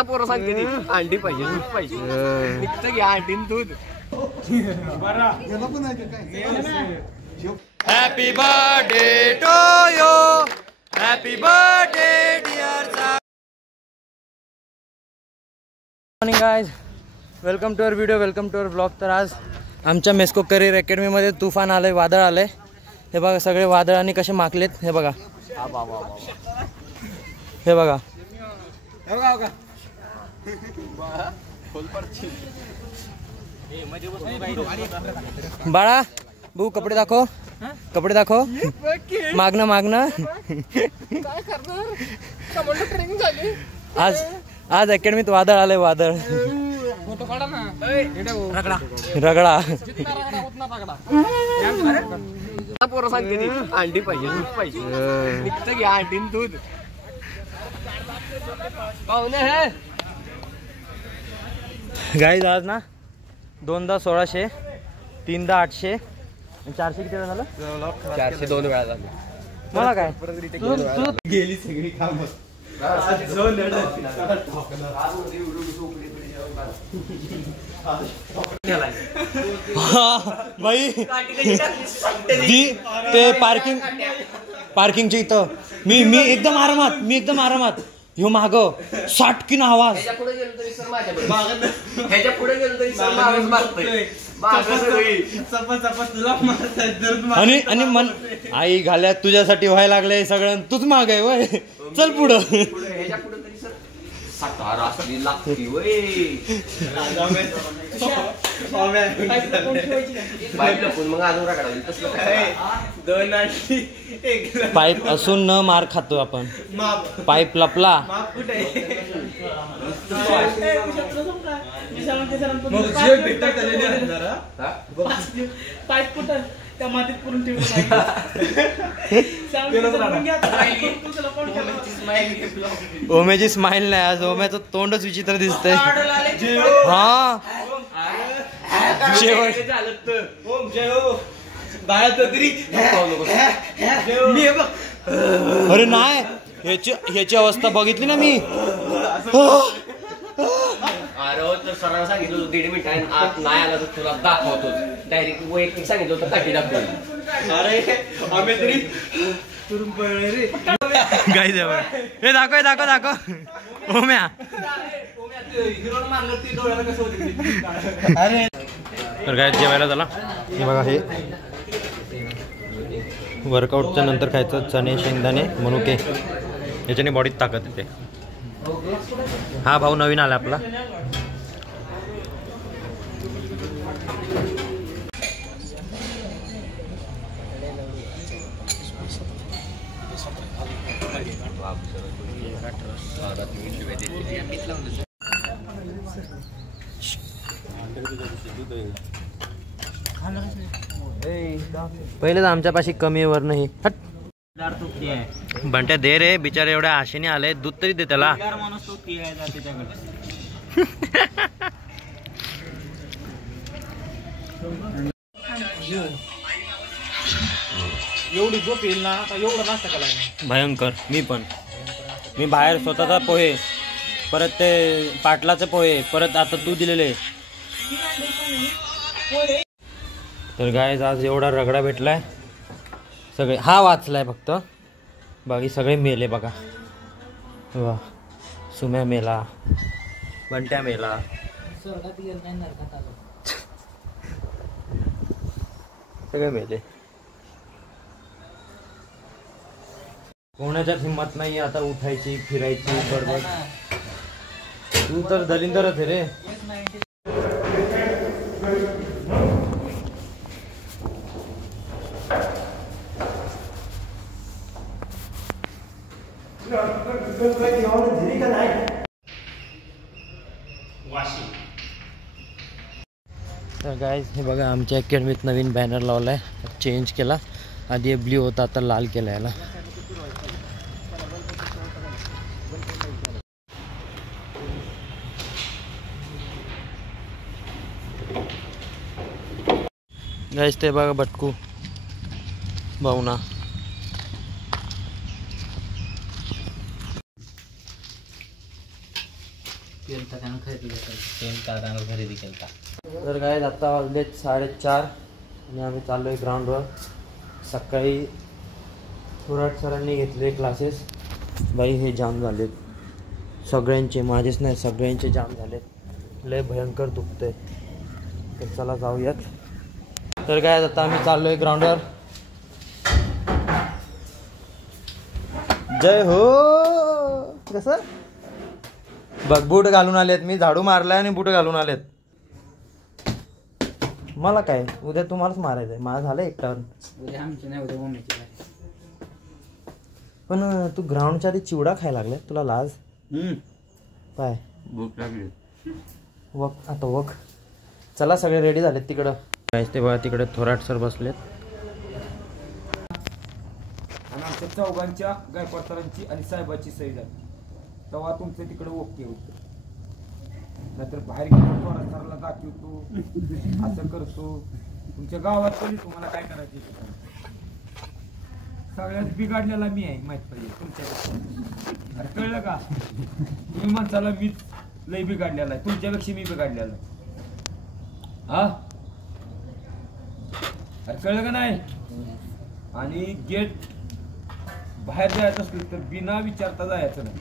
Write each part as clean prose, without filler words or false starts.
पोरं सांगते ती अंडी पाहिजे दूध पाहिजे निघतं घ्या अंडीन दूध. Happy birthday to you, happy birthday dear morning guys, welcome to our video, welcome to our blog. तर आज आमच्या मेस्को करिअर अकॅडमीमध्ये तुफान आलंय, वादळ आलंय. हे बघा सगळे वादळांनी कसे माकलेत. हे बघा हे बघा बाळा भाऊ कपडे दाखव, कपडे दाखव. मागणं मागणं आज आज अकॅडमीत वादळ आलंय, वादळ. रगडा पोरं सांगते ती अंडी पाहिजे दूध पाहिजे निघतं घ्या अंडीन दूध. पाहुणे हे गाईज आज ना 2दा 1600, 3दा 800, 400 किती वेळा झालं? 402 वेळा झालं. मला काय गेली सगळी काम. बाई ते पार्किंगच्या इथं मी एकदम आरामात ह्यो माग साटकीन आवाज. आणि मन आई घाल्यात तुझ्यासाठी व्हायला लागलंय सगळं, तूच माग आहे वय, चल पुढं. पाईप असून न मार खातो आपण, पाईप लपला. पाईप कुठं त्या मातीत करून ठेवलं. ओम्याची स्माइल नाही आज, ओम्याचं तोंडच विचित्र दिसतंय. हा शेवट अरे नाही, ह्याची अवस्था बघितली ना मी. अरे तर सरांना सांगितलं होतं 1.5 मिनिटांनी आत नाही आला तर तुला दाखवतो. डायरेक्ट वैयक्तिक सांगितलं होतं काठी दाखवली. अरे आम्ही तरी गाई हे दाखव ओम्या. तर काय जेवायला झाला. हे बघा, हे वर्कआउटच्या नंतर खायचं चणे, शेंगदाणे, मनुके, याच्याने बॉडीत ताकद येते. हा भाऊ नवीन आला आपला. पहिले तर आमच्यापाशी कमी वर नाही. हट बंट्या दे रे, बिचारे एवढ्या आशेने आले, दूध तरी दे त्याला. एवढी झोप येईल ना, एवढं नाश्ता केला भयंकर. मी बाहेर स्वतःचा पोहे, परत ते पाटलाचे पोहे, परत आता तू दिलेले. तर गाईज आज एवढा रगडा भेटलाय, सगळे हा वाचलाय फक्त, बाकी सगळे मेले बघा. वा, सुम्या मेला, बंट्या मेला, सगळे मेले. कोणाच्यात हिंमत नाही आता उठायची, फिरायची, बरोबर. तू तर दलिंदरच आहे रे. तर गाईज हे बघा, आमच्या अकॅडमीत नवीन बॅनर लावलाय, चेंज केला. आधी ब्ल्यू होता, आता लाल केला याला. गाईज ते बघा बटकू भावना. खरेदी केलता. तर काय आता वाजले 4:30 आणि आम्ही चाललोय ग्राउंडवर. सकाळी थोराट सरांनी घेतले क्लासेस. बाई हे जाम झालेत सगळ्यांचे, माझेच नाही सगळ्यांचे जाम झालेत. लय भयंकर दुखतंय. तर चला जाऊयात. तर काय आता आम्ही चाललोय ग्राउंडवर. जय हो. कसं बघ बूट घालून आलेत मी. झाडू मारलाय आणि बूट घालून आलेत. मला काय उद्या तुम्हालाच मारायचंय. माझं झालं एकटावर. पण तू ग्राउंडच्या आधी चिवडा खायला लागलाय. तुला लाज काय? भूक लागली. वक आता वक. चला सगळे रेडी झालेत तिकडं. ते बघा तिकडे थोराट सर बसलेत. आणि आमच्या चौघांच्या गायकवाड सरांची आणि साहेबाची सही झाली तेव्हा तुमचं तिकडे ओके होतं. नाहीतर बाहेर गेलो थोराट सराला दाखवतो असं करतो. तुमच्या गावात तरी तुम्हाला काय करायचं. सगळ्यात बिघडलेला मी आहे माहित पाहिजे तुमच्यापेक्षा. अरे कळलं का? तुम्ही माणसाला मीच लय बिघडलेला आहे. तुमच्यापेक्षा मी बिघडलेला आहे. हा अरे कळलं का नाही? आणि गेट बाहेर जायचं असलं तर बिना विचारता जायचं नाही.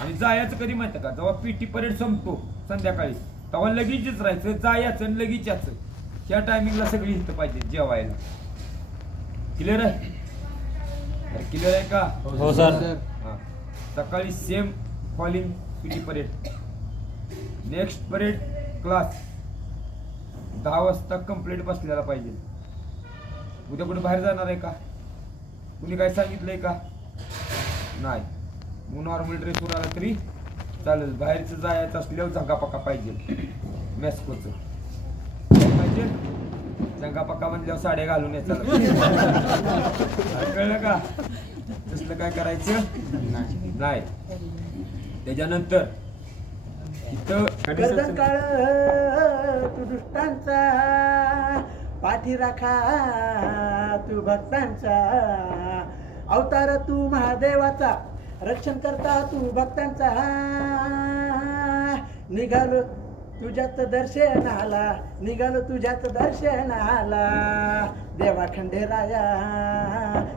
आणि जायचं कधी माहिती का? जेव्हा पीटी परेड संपतो संध्याकाळी तेव्हा लगेचच राहायचं. जायचं आणि लगेच यायचं. ह्या टायमिंगला सगळी इथं पाहिजे जेवायला. क्लिअर आहे? अरे क्लिअर आहे का? हो सर. हा सकाळी same falling PT parade. Next parade class 10 वाजता कंप्लीट बसलेला पाहिजे. उद्या कुठे बाहेर जाणार आहे का? कुणी काय सांगितलंय का? नाही. मग नॉर्मल ड्रेसवर आला तरी चालेल. बाहेरचं जायचं असल्यावर झंगापक्का पाहिजे. मॅस्कोचं पाहिजे. झंगापक्का म्हणल्यावर साड्या घालून यायचं. कळलं का? तसलं काय करायचं नाही. त्याच्यानंतर इथं काळ तू दुष्टांचा पाठी राखा तू भक्तांचा. अवतार तू महादेवाचा रक्षण करता तू भक्तांचा. निघालो तुझ्यात दर्शनाला निघालो तुझ्यात दर्शनाला. देवा खंडेराया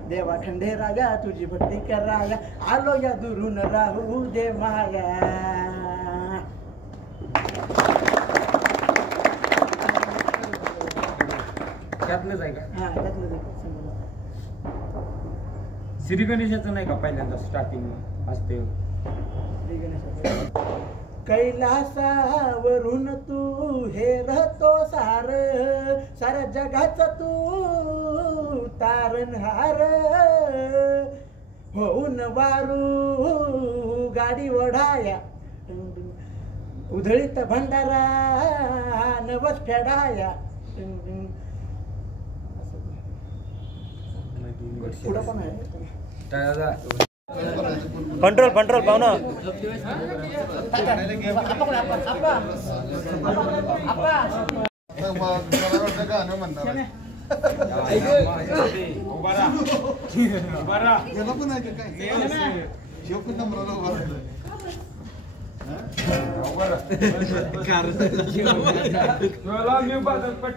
देवा खंडेराया तुझी भक्ती कराया. आलो या दुरून राहू दे माया. त्यातलंच आहे का? हा त्यातलं श्री गणेशाचं नाही का पहिल्यांदा स्टार्टिंग असते? कैलासावरून तू हे राहतो सार साऱ्या जगाचा तू तारणहार. होऊन वारू गाडी ओढाया उधळीत भंडारा नवस फेडाया. पुढं पण आहे. कंट्रोल कंट्रोल पाहुणं.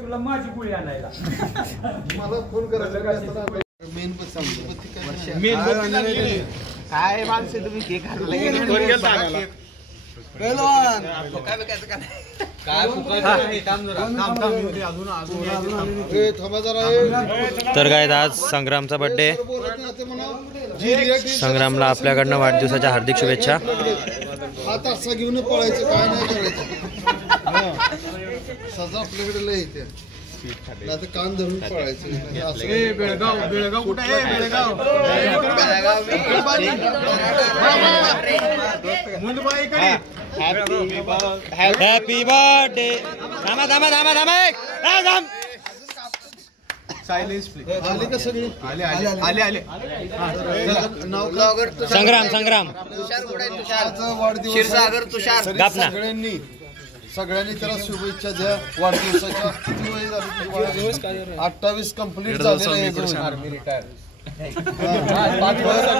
तुला माझी गोळी आणायला मला फोन करायला मेन काय माणसे तुम्ही केक तर काय आज संग्रामचा बर्थडे. संग्रामला आपल्याकडनं वाढदिवसाच्या हार्दिक शुभेच्छा. हात असा घेऊन पळायचं काय नाही करायचं. सजा आपल्याकडे लय येते. आता कान धरून पळायचं. बेळगाव बेळगाव कुठे आहे? बेळगाव मुंबईकडे. Happy birthday. थांबा थांबा थांबा थांबा. आले का सगळे? आले संग्राम संग्राम सगळ्यांनी त्याला शुभेच्छा द्या वाढदिवसाच्या. किती वय झाली? 28 कंप्लीट झालेलं आहे.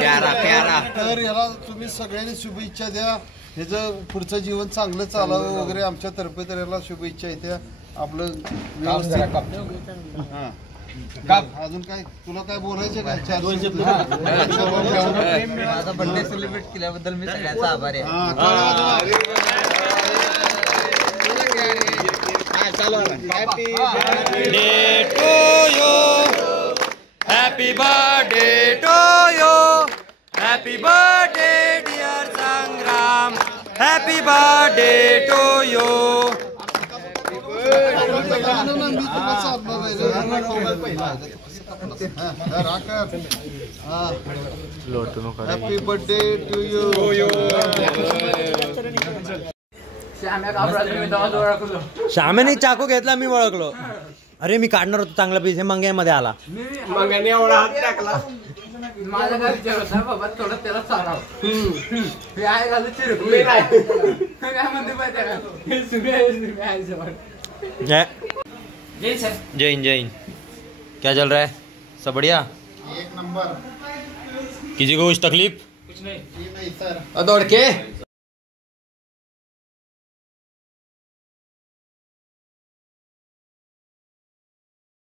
प्यारा प्यारा. तर याला तुम्ही सगळ्यांनी शुभेच्छा द्या. ह्याचं पुढचं जीवन चांगलं चालावं वगैरे आमच्या तर्फे तर याला शुभेच्छा येत्या. आपलं व्यवस्थित. अजून काय तुला काय बोलायचं काय? माझा बर्थडे सेलिब्रेट केल्याबद्दल मी सगळ्यांचा आभारी आहे. Happy birthday to you. Happy birthday dear Sangram. Happy birthday to you. Happy birthday to you. श्यामेने चाकू घेतला, मी ओळखलो. अरे मी काढणार होतो चांगला पीस, मंग्यामध्ये आला. मगाने एवढा हात टाकला. माझा काय विचार होता बाबा थोडं त्याला चालाव. हे आहे झालं चिरकू मी नाही. काय म्हणते माहिती आहे जय जैन जैन. क्या चल रहा है? सब बढ़िया. एक नंबर. किसी को कुछ तकलीफ? नहीं सर. दौड़ के